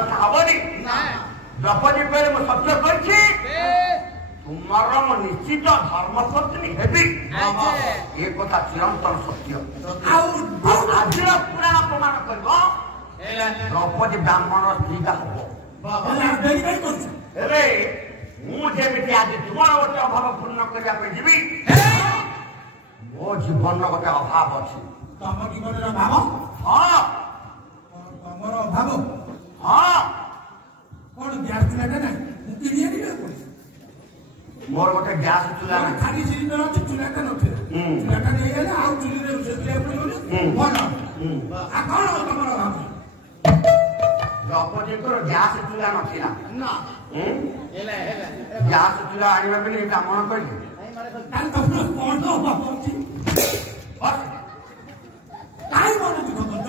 ରକ୍ଷା ହବନି। ଦ୍ରୌପଦୀ କହିଲେ ମୁଁ ସତ୍ୟ କରିଛି ତୁମର ମୁଁ ନିଶ୍ଚିତ ଧର୍ମପତ୍ନୀ ହେବି। ଏ କଥା ଚିରନ୍ତନ ସତ୍ୟ। ଆଜିର ପୁରାଣ ପ୍ରମାଣ କରିବ ଦ୍ରୌପଦୀ ବ୍ରାହ୍ମଣର ସ୍ତ୍ରୀଟା ହବ। ହେଲେ ମୁଁ ଯେମିତି ଆଜି ତୁମର ଗୋଟେ ଅଭାବ ପୂର୍ଣ୍ଣ କରିବା ପାଇଁ ଯିବି ମୋ ଜୀବନର ଗୋଟେ ଅଭାବ ଅଛି। ତମ ଜୀବନର ଅଭାବ? ହଁ। ତମର ଅଭାବ? ହଁ। କଣ ଗ୍ୟାସ ଚୁଲାଟା ନା ମୁଁ କିଣି ଆଣିବି? ମୋର ଗୋଟେ ଗ୍ୟାସ ଚୁଲା ଖାଲି ସିଲିଣ୍ଡର ଅଛି, ଚୁଲାଟା ନଥିଲା। ଚୁଲାଟା ନେଇଗଲେ ଆଉ ଚୁଲିରେ ରୋଷେଇ କରିବାକୁ ଭଲ। ଆଉ କଣ ତମର ଅଭାବ? ଦ୍ରୌପଦୀଙ୍କର ଗ୍ୟାସ ଚୁଲା ନଥିଲା। ଗ୍ୟାସ ଚୁଲା ଆଣିବା ପାଇଁ ବ୍ରାହ୍ମଣ କହିଲେ ତମର କଣ ଅଭାବ ଅଛି? କାହିଁ ମନ ଦୁଃଖ କରୁଛ?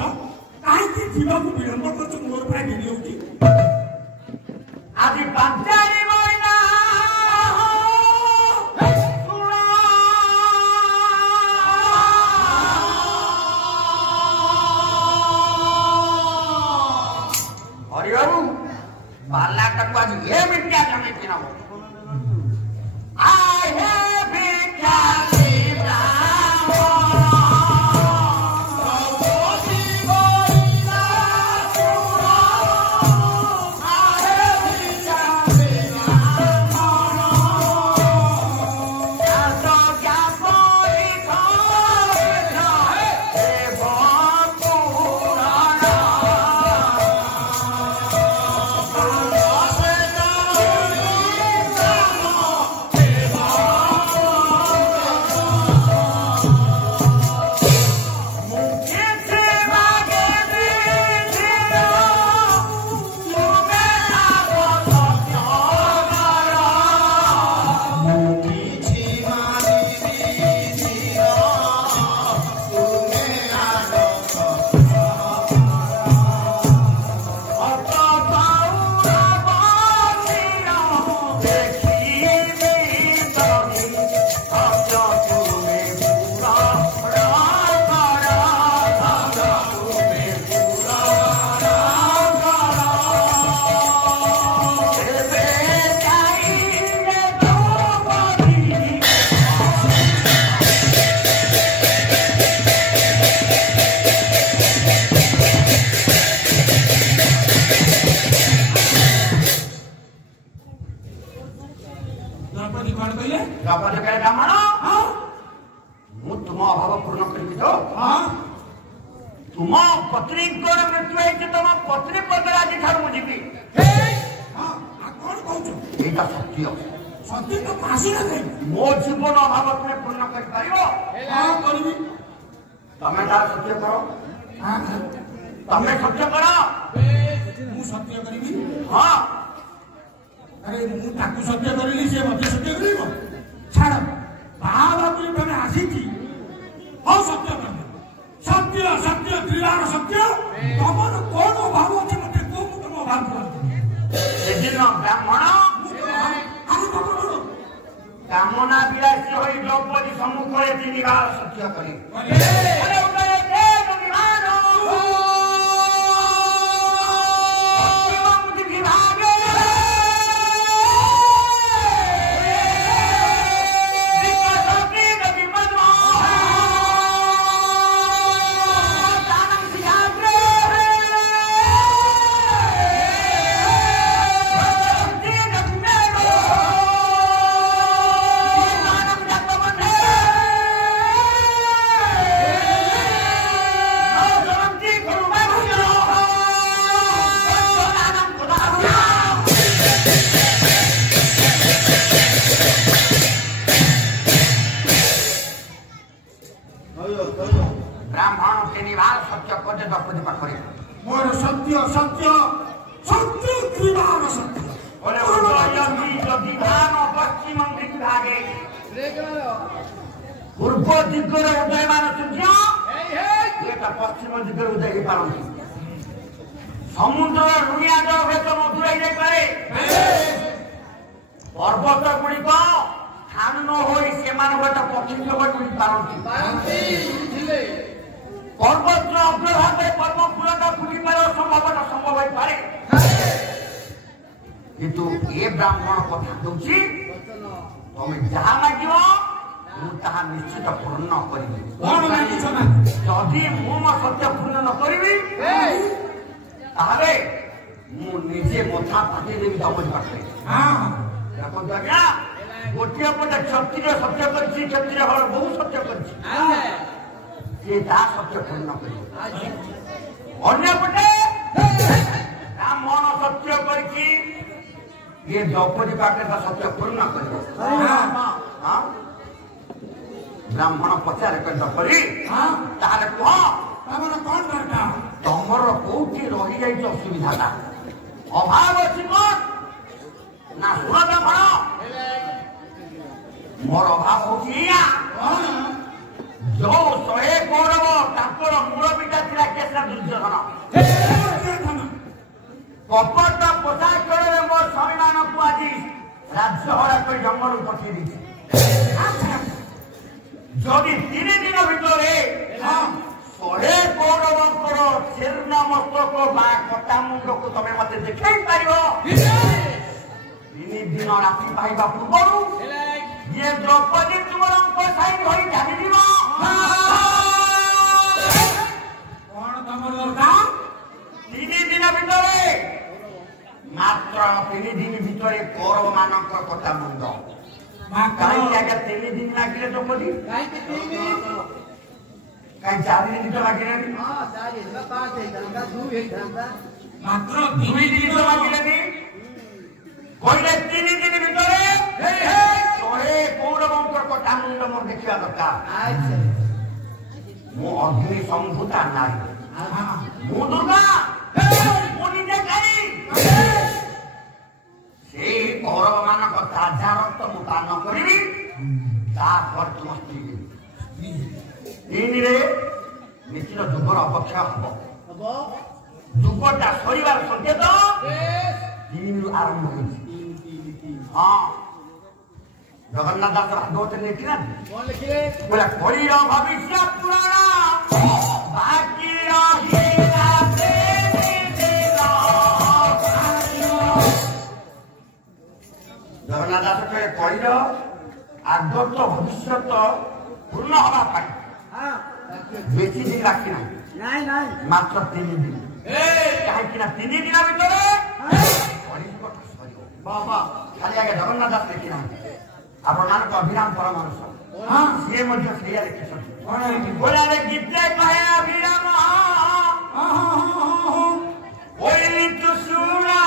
କାହିଁକି ଯିବାକୁ ବିଳମ୍ବ କରୁଛ? ମୋର ପ୍ରାୟ ଡେରି ହଉଛି। ଆଜି ପାଞ୍ଚାରି ମହିନା ହରିବାବୁ ବାଲାଟାକୁ ଆଜି ଏ ମିଥ୍ୟା ଜଣେଇକି ନବ। ମୁଁ ତୁମ ଅଭାବ ପୂର୍ଣ୍ଣ କରିବି ତ? ତୁମ ପତ୍ନୀଙ୍କର ମୃତ୍ୟୁ ହେଇଛି, ତମ ପତ୍ନୀ ପଦରେ ଆଜି ଠାରୁ ମୁଁ ଯିବି। ଏଇଟା ସତ୍ୟ। ମୋ ଜୀବନ ଅଭାବ ତୁମେ ପୂର୍ଣ୍ଣ କରିପାରିବ? ତମେ ତାର ସତ୍ୟ କର। ତମେ ସତ୍ୟ କର। ମୁଁ ସତ୍ୟ କରିବି? ହଁ। ଆରେ ମୁଁ ତାକୁ ସତ୍ୟ କରିଲି, ସେ ମତେ ସତ୍ୟ କରିବ? ଛାଡ଼, ବାହା ବୋଲି ତମେ ଆସିଛି। ହଉ ସତ୍ୟ କରିବି। ସତ୍ୟ ସତ୍ୟ ତ୍ରିବାର ସତ୍ୟ। ତମର କଣ ଅଭାବ ଅଛି ମତେ କୁହ, ମୁଁ ତମ ଅଭାବ କରିବି। ସେଦିନ ବ୍ରାହ୍ମଣ କାମନା ବିଳାସୀ ହୋଇ ଦ୍ରୌପଦୀ ସମ୍ମୁଖରେ ତିନିବାର ସତ୍ୟ କଲେ। ব্রাহ্মণ তিনিবার সত্য করতে দ্রৌপদী পাখরে মোর সত্য সত্য সত্য ত্রিবার সত্য বলে বিধান পশ্চিম বিভাগে পূর্ব দিগর উদয়মান সূর্য এটা পশ্চিম দিগর উদয় হইপারନ୍ତି ସମୁଦ୍ର ଲୁଣିଆ ଜଳ ହୁଏତ ମଧୁର ହେଇଯାଇପାରେ ପର୍ବତ ଗୁଡ଼ିକ ସ୍ଥାନ ନ ହୋଇ ସେମାନେ ହୁଏତ ପକ୍ଷୀ ଜଗତ ଉଡ଼ିପାରନ୍ତି ପର୍ବତର ଅଗ୍ରଭାଗରେ ପର୍ବ ଫୁଲଟା ଫୁଟିବାର ସମ୍ଭାବନା ସମ୍ଭବ ହୋଇପାରେ किंतु ये ब्राह्मण कथा दूची तुम जहाँ मागिब मुझे निश्चित पूर्ण करी जदि मु मो सत्य पूर्ण न करी मुझे मथा फाटी देवी तमरी पाखे देखो आज्ञा गोटे पटे क्षत्रिय सत्य कर क्षत्रिय हल बहु सत्य कर सत्य पूर्ण कर ब्राह्मण सत्य करके ये द्रौपदी पाखे सत्य पूर्ण कर ब्राह्मण पचारे द्रौपदी ताहले कह तमर कौटी रही जाए असुविधा अभाव अच्छी कौन ना सुन ब्राह्मण मोर अभाव होची जो 100 कौरव तांकर मुरबीटा थिला केसरा दुर्योधन कपट पोशाक करे मोर स्वाभिमान को आज राज्य हरा कर जंगल पठे दी जदि 3 दिन भितर 100 कौरवंकर चीर्ण मस्तक बा कटा मुंड को तमे मते देखाई पारिबो 3 दिन राति पाइबा पूर्व ये द्रौपदी तुमरंको साइड होई जानि दिबो कोन तमर दरकार 3 दिन भितर मात्र 3 दिन भितर कौरव मानक कटा मुंड कहीं आगे 3 दिन लगे द्रौपदी कहीं 4 दिन तो लगे मात्र 2 दिन तो लगे कहले 3 दिन भितर 100 कौरवंकर कटा मुंड मोर देखा दरकार मो अग्नि संभूता नारी मु दुर्गा मु निजे करी से कौरव मानक ताजा रक्त मु पान करी तापर तुम स्त्री रे निश्चित दुर्गर अपेक्षा हम दुर्गटा सरिवार संकेत 3 रु आरंभ हो हाँ जगन्नाथ दास भागवत लिखना बोला कली भविष्य पुराण बाकी जगन्नाथ दास कहे कलिर आगत भविष्य पूर्ण हवा पाई बेसी दिन राखी ना मात्र 3 दिन कहीं 3 दिन भितर बाबा खाली आगे जगन्नाथ दास लिखना आपण मानक अभिराम परमांश सी लिखी बोला गीते कहे अभिराम तु सुना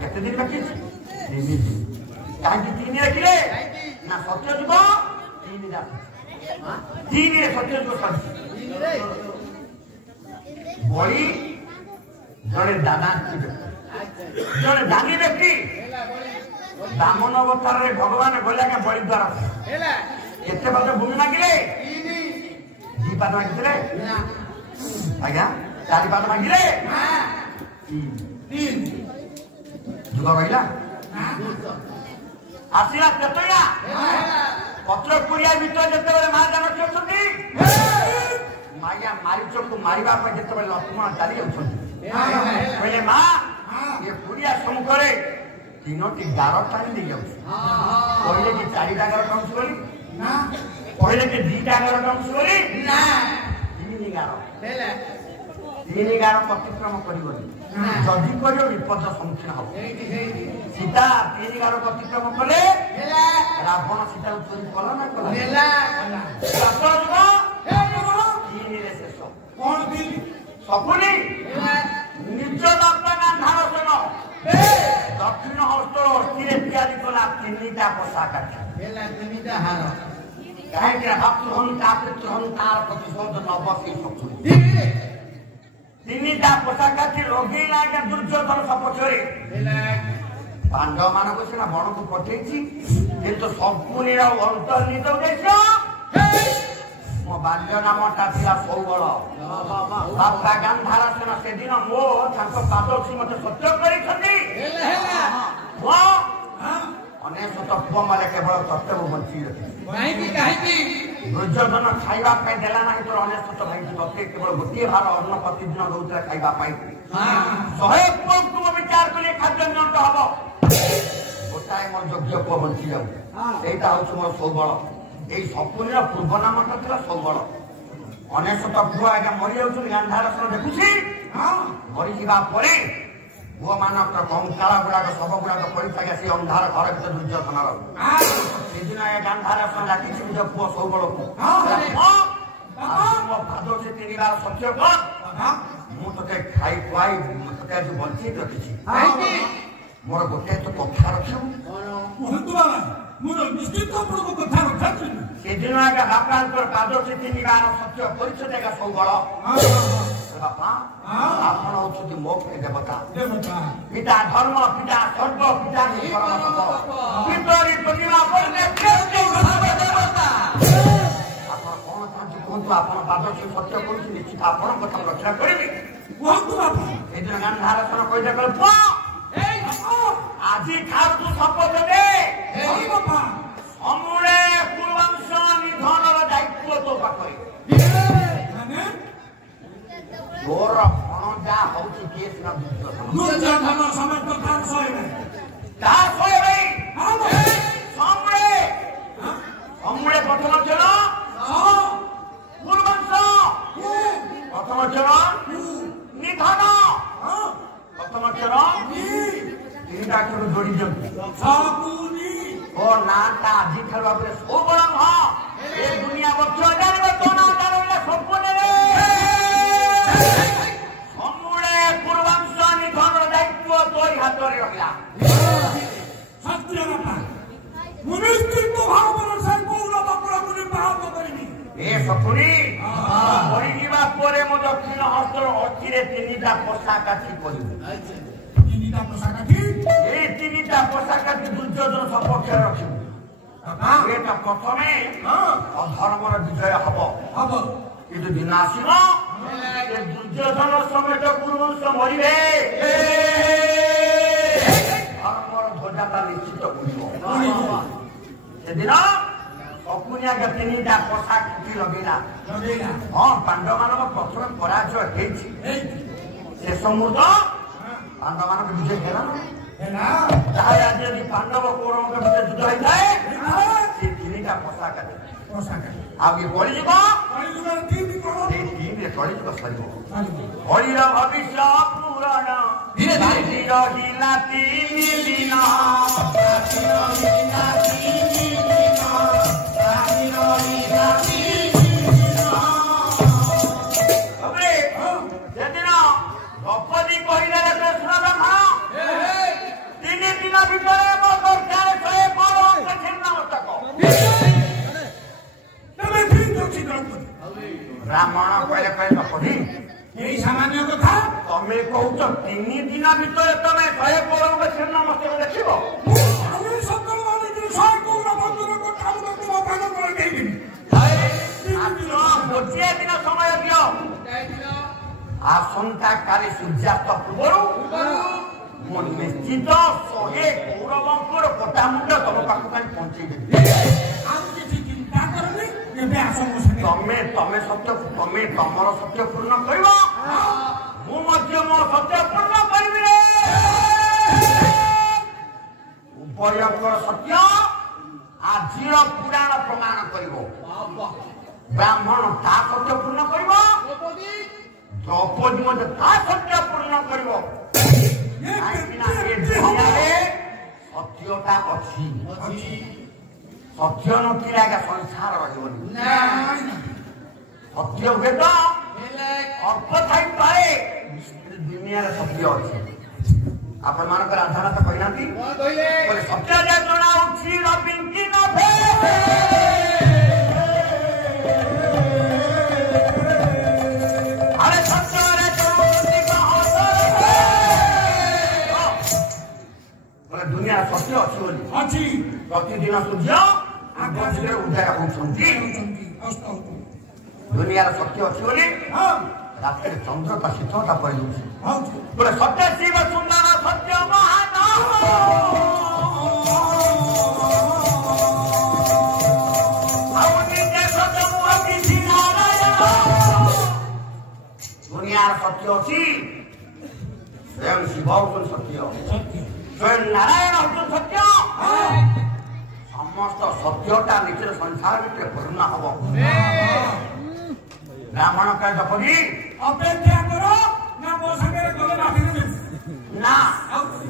केते दिन बाकी कहीं 3 रखिले ना सत्य जुग 3 सत्य जुग बड़ी जड़े दाना जड़े दानी व्यक्ति ब्राह्मण अवतार भगवान गला के बड़ी द्वार एत बात भूमि मागिले 2 पाद मागिले आज्ञा 4 पाद मागिले 3 जुग रहा आसला चतया पत्र कुरिया भर जिते महाजान अच्छी माया मारीच को मारिबा जिते लक्ष्मण चाली जाते माँ ये कुरिया सम्मुखें 3टी गार टाणी दे जाऊँ कहले कि 4टा गार टाणुच बोली कहले कि 2टा गार टाणुच बोली 3 गार 3 गार अतिक्रम करनी जदि कर विपद सम्मुखीन हम सीता 3 गार अतिक्रम कले रावण सीता चोरी कला ना कला सकुनी निज बापा गांधार सेन दक्षिण हस्त अस्थि तैयारी कला 3टा पोशाक कहीं भातृहंता पितृहंता प्रतिशोध नब से सकुनी 3टा पोशाक लगे दुर्योधन सपक्ष पांडव मानक सीना बण को पठे किंतु शकुनी अंतर्निहित उद्देश्य मो ବାଲ୍ୟ ନାମଟା ଥିଲା ସୌବଳ। ବାପା ଗାନ୍ଧାରସେନ ସେଦିନ ମୋ ତାଙ୍କ ପାଦ ମତେ ସତ୍ୟ କରିଛନ୍ତି। ଅନେଶତ ପୁଅ ମାନେ କେବଳ କର୍ତ୍ତବ୍ୟ ବଞ୍ଚି ରଖିଛି। ଦୁର୍ଯ୍ୟୋଧନ ଖାଇବା ପାଇଁ ଦେଲା ନାହିଁ ତୋର ଅନେଶତ ଭାଇ ତତେ କେବଳ ଗୋଟିଏ ଭାର ଅନ୍ନ ପ୍ରତିଦିନ ଦଉଥିଲା ଖାଇବା ପାଇଁ। 100 ପୁଅକୁ ବିଚାର କଲେ ଖାଦ୍ୟ ନିଅଣ୍ଟ ହବ, ଗୋଟାଏ ମୋର ଯୋଗ୍ୟ ପୁଅ ବଞ୍ଚି ଯାଉ। ସେଇଟା ହଉଛି ମୋର ସୌବଳ। ଏଇ ସପୁନୀର ପୂର୍ବ ନାମଟା ଥିଲା ସୌବଳ। ଅନେଶତ ପୁଅ ଆଜ୍ଞା ମରିଯାଉଛନ୍ତି। ଗାନ୍ଧାରସେନ ଦେଖୁଛି ମରିଯିବା ପରେ ପୁଅ ମାନଙ୍କର କଙ୍କାଳ ଗୁଡାକ ଶବ ଗୁଡାକ ପଡିଥାଏ ସେ ଅନ୍ଧାର ଘର ଭିତରେ ଦୁର୍ଯ୍ୟୋଧନର। ସେଦିନ ଆଜ୍ଞା ଗାନ୍ଧାରସେନ ଡାକିଛି ନିଜ ପୁଅ ସୌବଳକୁ, ମୋ ପାଦ ସେ 3 ବାର ସତ୍ୟ କର, ମୁଁ ତତେ ଖାଇ ଖୁଆଇ ତତେ ଆଜି ବଞ୍ଚେଇ ରଖିଛି। ମୋର ଗୋଟେ ତ କଥା ରଖିବୁ। ସେଦିନ ଆଜ୍ଞା ବାପାଙ୍କର ପାଦ ସେ 3 ବାର ସତ୍ୟ ପରିଚୟ ଆଜ୍ଞା ସୌବଳ। ବାପା ଆପଣ ହଉଛନ୍ତି ମୋ ଦେବତା, ପିତା ଧର୍ମ, ପିତା ସ୍ୱର୍ଗ, ପିତା ଭିତରେ ଆପଣ କଣ ଚାହାନ୍ତି କୁହନ୍ତୁ। ଆପଣ ପାଦ ସେ ସତ୍ୟ କରୁଛି, ନିଶ୍ଚିତ ଆପଣଙ୍କ କଥା ରକ୍ଷା କରିବି। ସେଦିନ ଗାନ୍ଧାରସେନ କହିଲେ ପୁଅ ଆଜି ଖାଉଛୁ ଶପଥ ଦେ ସମୂଳେ କୁରୁବଂଶ ନିଧନର ଦାୟିତ୍ୱ ତୋ ପାଖରେ। ତୋର କଣ ଯାହା ହଉଛି କିଏ ସିନା ଦୁର୍ଯ୍ୟୋଧନ ସମେତ ତାହା ସହିବେ ସମୂଳେ ପ୍ରଥମ ଜନ କୁରୁବଂଶ, ପ୍ରଥମ ଜନ ନିଧନ, ପ୍ରଥମ ଜନ 3ଟା ଅକ୍ଷର ଯୋଡ଼ି ଦିଅନ୍ତୁ। ଓ ନାଁଟା ଆଜି ଠାରୁ ଭାବରେ ସୌବଳ ନୁହଁ, ଏ ଦୁନିଆ ବର୍ଷ ଜାଣିବ ତୋ ନାଁ ଜାଣିଲେ ସମ୍ପୂର୍ଣ୍ଣ ସମୂଳେ କୁରୁବଂଶ ନିଧନର ଦାୟିତ୍ୱ ତୋରି ହାତରେ ରହିଲା। ସତ୍ୟ ବାପା ମୁଁ ନିଶ୍ଚିତ ଏ ସପୁରୀ ମରିଯିବା ପରେ ମୋ ଦକ୍ଷିଣ ହସ୍ତର ଅଚିରେ 3ଟା ପୋଷାକାଠି କରିବୁ। এই 3টা ପୋଷାକାଠି ଦୁର୍ଯ୍ୟୋଧନ ସପକ୍ଷରେ ରଖିବୁ। ଏଟା ପ୍ରଥମେ ଅଧର୍ମର ବିଜୟ ହବ। କିନ୍ତୁ ଦିନ ଆସିବ ଦୁର୍ଯ୍ୟୋଧନ ସମେତ କୁରୁବଂଶ ମରିବେ, ଧର୍ମର ଧ୍ୱଜାଟା ନିଶ୍ଚିତ ଉଡ଼ିବ। ସେଦିନ ଅପୁନିଆ 3ଟା ପୋଷାକାଠି ଲଗେଇଲା। ହଁ ପାଣ୍ଡବମାନଙ୍କ ପ୍ରଥମେ ପରାଜୟ ହେଇଛି, ଶେଷ ମୁହୂର୍ତ୍ତ ପାଣ୍ଡବମାନଙ୍କ ବିଜୟ ହେଲା। ତାହେଲେ ଆଜି ଯଦି ପାଣ୍ଡବ କୌରବଙ୍କ ଭିତରେ ଯୁଦ୍ଧ ହେଇଥାଏ ସେ 3ଟା ପୋଷାକାଠି ଆଉ ଇଏ କଳିଯୁଗ, ସେଇ 3ରେ କଳିଯୁଗ ସରିବ। କଳିର ଭବିଷ୍ୟ ପୁରାଣ ରହିଲା 3 ଦିନ। ସେଦିନ ଦ୍ରୌପଦୀ କହିଲେ 3 ଦିନ ଭିତରେ ମୋ ଦରକାର 100 ପରଙ୍କ ଛିନ୍ନମସ୍ତକ। ବ୍ରାହ୍ମଣ କହିଲେ ଦ୍ରୌପଦୀ ଏଇ ସାମାନ୍ୟ କଥା ତମେ କହୁଛ 3 ଦିନ ଭିତରେ ତମେ 100 ପରଙ୍କ ଛିନ୍ନମସ୍ତକ ଦେଖିବ? ଗୋଟିଏ ଦିନ ସମୟ ଦିଅ, ଆସନ୍ତା କାଲି ସୂର୍ଯ୍ୟାସ୍ତ ପୂର୍ବରୁ ମୁଁ ନିଶ୍ଚିତ 100 କୌରବଙ୍କର କଟା ମୁଣ୍ଡ ତମ ପାଖକୁ ଆଣି ପହଞ୍ଚେଇଦେବି। ତମେ ତମର ସତ୍ୟ ପୂର୍ଣ୍ଣ କରିବ, ମୁଁ ମଧ୍ୟ ମୋ ସତ୍ୟ ପୂର୍ଣ୍ଣ କରିବି। ଉଭୟଙ୍କର ସତ୍ୟ ଆଜିର ପୁରାଣ ପ୍ରମାଣ କରିବ। ବ୍ରାହ୍ମଣ ତା ସତ୍ୟ ପୂର୍ଣ୍ଣ କରିବ, ଦ୍ରୌପଦୀ ମଧ୍ୟ ତା ସତ୍ୟ ପୂର୍ଣ୍ଣ କରିବ। ସତ୍ୟଟା ଅଛି, ସତ୍ୟ ନଥିଲେ ଆଜ୍ଞା ସଂସାର ରହିବନି। ସତ୍ୟ ହୁଏ ତ ଅଳ୍ପ ଥାଇପାରେ, ଦୁନିଆରେ ସତ୍ୟ ଅଛି। ଆପଣମାନଙ୍କର ଆଧାରତ କହିନାହାନ୍ତି ସତ୍ୟ ଯେ ଜଣାଉଛି ରବିଙ୍କି ନଭେ ଦୁନିଆ ସତ୍ୟ ଅଛି ବୋଲି ଅଛି। ପ୍ରତିଦିନ ସୂର୍ଯ୍ୟ ଆକାଶରେ ଉଦୟ ହେଉଛନ୍ତି। दुनिया सत्य अच्छी बोली रात चंद्र का शीतलता पड़ गोटे सत्य शिव सुंदर सत्य महान दुनिया सत्य अच्छी स्वयं शिव हूँ सत्य स्वयं नारायण हूँ सत्य समस्त सत्यटा निज संसार भितर पूर्ण हम ब्राह्मण का जपरी अपेक्षा करो ना मो संगे गले राखी ना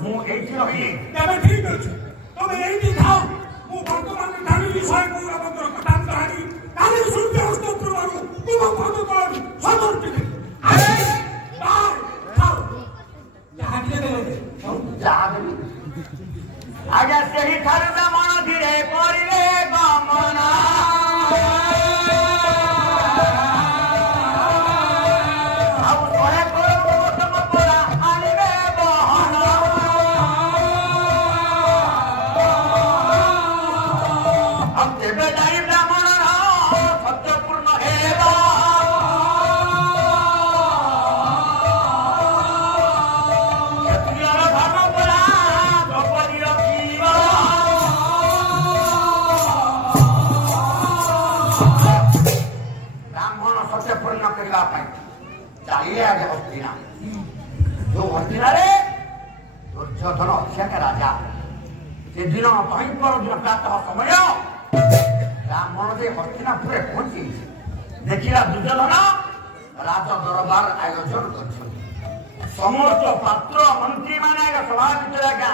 मु एठी रही तबे ठीक अछि तबे एठी खाओ मु वर्तमान धानी विषय को मंत्र कथा कहानी काली सूर्य स्तोत्र मारू तुम भक्त कर समर्पित अरे खाओ जहां दिले जहां आगे सही थार ब्राह्मण धीरे परिले गमना दुर्योधन अक्षय के राजा से दिन भयंकर दिन प्रातः समय ब्राह्मण जे हस्तिनापुर पहुंची देखिला दुर्योधन राज दरबार आयोजन कर समस्त पात्र मंत्री माने सभा भीतर आज्ञा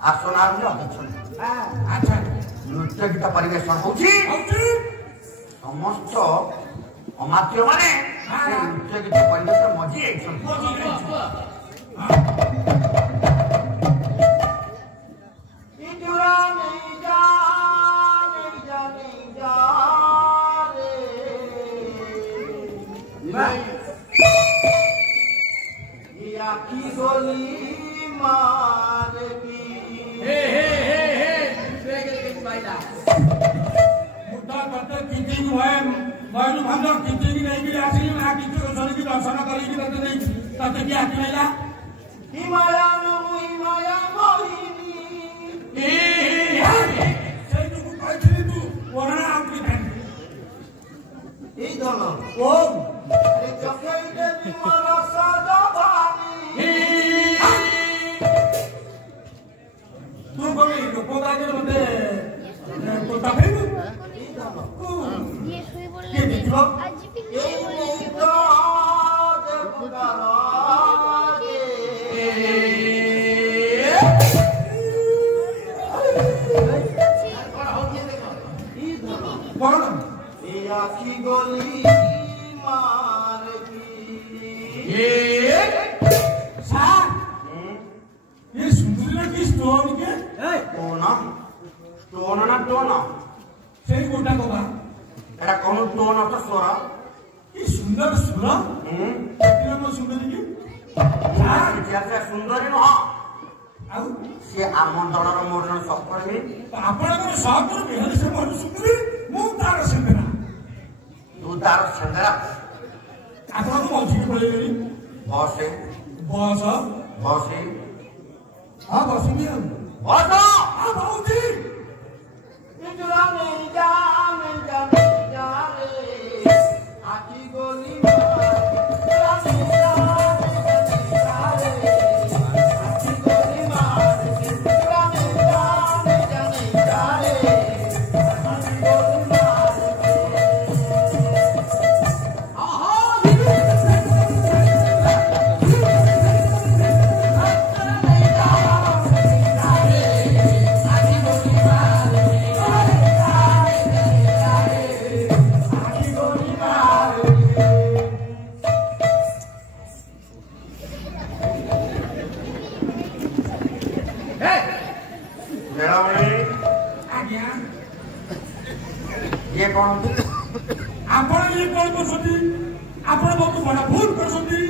आसनारूढ़ अच्छा नृत्य गीत परिवेशन होची समस्त अमात्य माने नृत्य गीत परिवेशन मजी दर्शन सुंदरी नुह सी आम दलर मोर सहकर्मी तू तार सेंदरा बस बस बस हाँ बसमी बस हाँ भाजी ये कौन आपण ये कौन करसती आपण बहुत बड़ा भूल करसती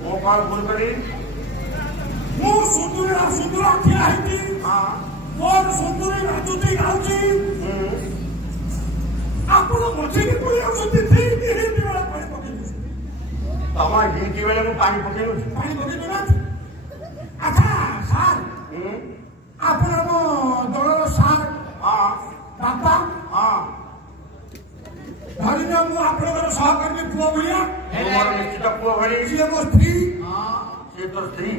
वो कौन भूल करी मो सुंदर ठिया हैती हां मोर सुंदर राजुती गाउची आपण मछली पड़ी आउती ठीक ତମ ଡ୍ୟୁଟି ବେଳେ ମୁଁ ପାଣି ପକେଇ ଦଉଛି। ପାଣି ପକେଇ ଦଉନାହାନ୍ତି? ଆଚ୍ଛା ସାର୍, ଆପଣ ଆମ ଦଳର ସାର୍ ବାପା, ଧରିନିଅ ମୁଁ ଆପଣଙ୍କର ସହକର୍ମୀ ପୁଅ ଭଳିଆ, ମୋର ନିଶ୍ଚିତ ପୁଅ ଭଳି। ସିଏ ମୋ ସ୍ତ୍ରୀ, ସିଏ ତୋ ସ୍ତ୍ରୀ।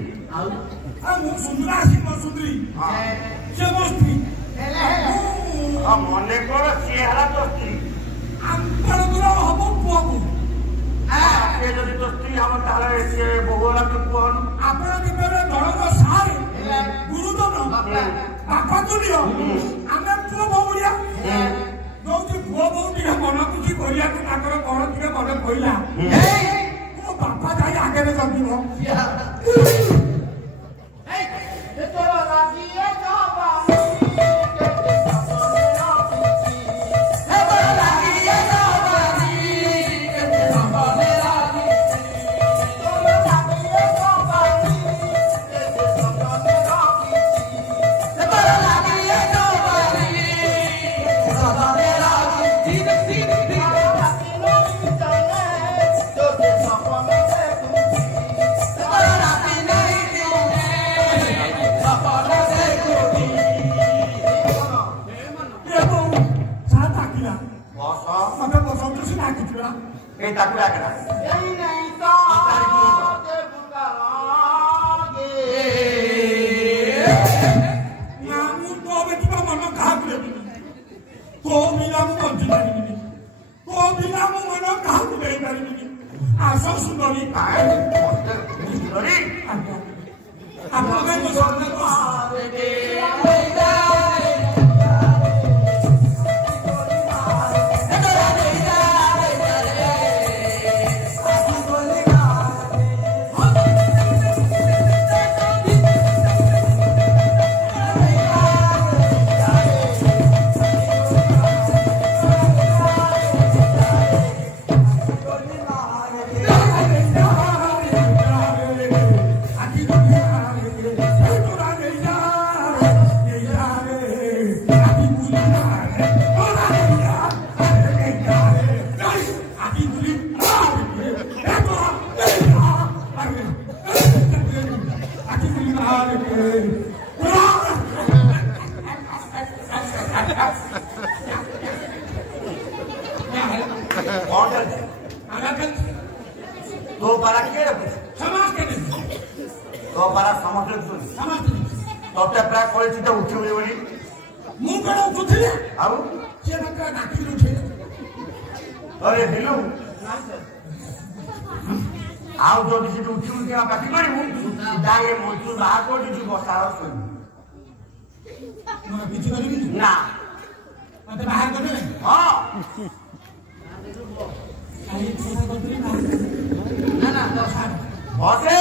ମୁଁ ସୁନ୍ଦରା ଆସି ମୋ ସୁନ୍ଦରୀ, ସିଏ ମୋ ସ୍ତ୍ରୀ। ମନେ କର ସିଏ ହେଲା ତୋ ସ୍ତ୍ରୀ। ଆପଣଙ୍କର ହବ ପୁଅକୁ। ସିଏ ଯଦି ତୋ ସ୍ତ୍ରୀ ହବ ତାହେଲେ ସିଏ ବୋହୁ ହେଲା ତୋ ପୁଅ ହବ। ଆପଣ ଯେତେବେଳେ ଦଳର ସାର୍ ଗୁରୁଜନ ବାପା ତୁଲ୍ୟ, ଆମେ ପୁଅ ବୋହୁ ଭଳିଆ। ଯୋଉଠି ପୁଅ ବୋହୁ ଟିକେ ମନ ଖୁସି କରିବାକୁ ତାଙ୍କର କଣ ଟିକେ ମନେ ପଇଲା, ମୋ ବାପା ଯାଇ ଆଗରେ ଜଗିବ। ବସେ